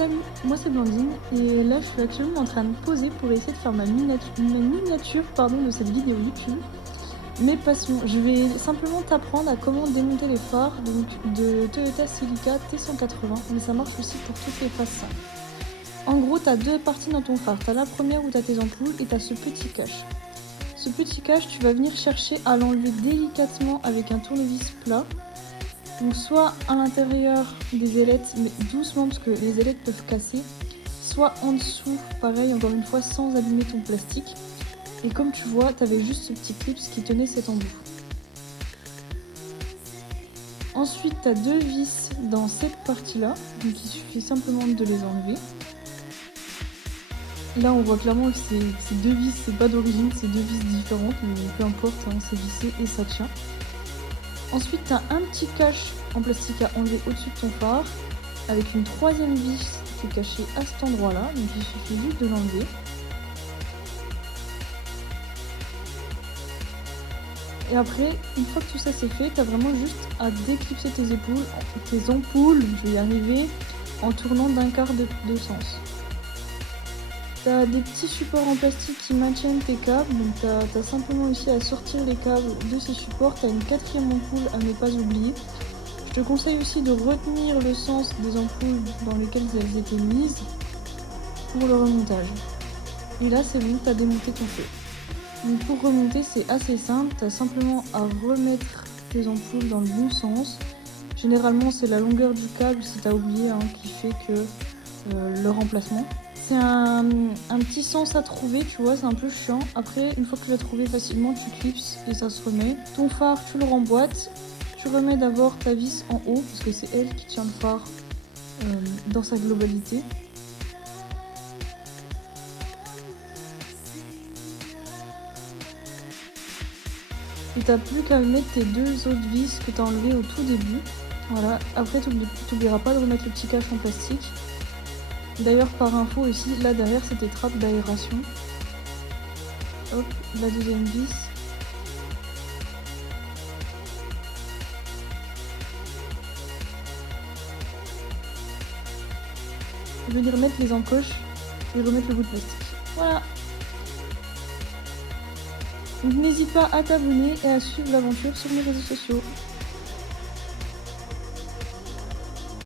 Salut, moi c'est Blandine et là je suis actuellement en train de poser pour essayer de faire ma miniature de cette vidéo YouTube. Mais passons, je vais simplement t'apprendre à comment démonter les phares donc de Toyota Celica T180, mais ça marche aussi pour toutes les phases 5. En gros, tu as deux parties dans ton phare. Tu as la première où tu as tes ampoules et tu as ce petit cache. Ce petit cache, tu vas venir chercher à l'enlever délicatement avec un tournevis plat. Donc soit à l'intérieur des ailettes, mais doucement parce que les ailettes peuvent casser, soit en dessous, pareil, encore une fois, sans abîmer ton plastique. Et comme tu vois, tu avais juste ce petit clip qui tenait cet embout. Ensuite, tu as deux vis dans cette partie-là, donc il suffit simplement de les enlever. Là, on voit clairement que ces deux vis, c'est pas d'origine, c'est deux vis différentes, mais peu importe, hein, c'est vissé et ça tient. Ensuite, tu as un petit cache en plastique à enlever au-dessus de ton phare, avec une troisième vis qui est cachée à cet endroit-là, donc il suffit juste de l'enlever. Et après, une fois que tout ça c'est fait, tu as vraiment juste à déclipser tes ampoules, je vais y arriver, en tournant d'un quart de sens. Tu as des petits supports en plastique qui maintiennent tes câbles, donc tu as simplement aussi à sortir les câbles de ces supports. Tu as une quatrième ampoule à ne pas oublier. Je te conseille aussi de retenir le sens des ampoules dans lesquelles elles étaient mises pour le remontage. Et là c'est bon, tu as démonté ton feu. Donc pour remonter c'est assez simple, tu as simplement à remettre tes ampoules dans le bon sens. Généralement c'est la longueur du câble si tu as oublié qui fait que le remplacement. C'est un petit sens à trouver, tu vois, c'est un peu chiant. Après, une fois que tu l'as trouvé facilement, tu clipses et ça se remet. Ton phare, tu le remboîtes. Tu remets d'abord ta vis en haut, parce que c'est elle qui tient le phare dans sa globalité. Et t'as plus qu'à mettre tes deux autres vis que tu as enlevées au tout début. Voilà, après tu n'oublieras pas de remettre le petit cache en plastique. D'ailleurs, par info aussi, là derrière c'est tes trappes d'aération. Hop, la deuxième vis. Je vais venir mettre les encoches et remettre le bout de plastique. Voilà. Donc n'hésite pas à t'abonner et à suivre l'aventure sur mes réseaux sociaux.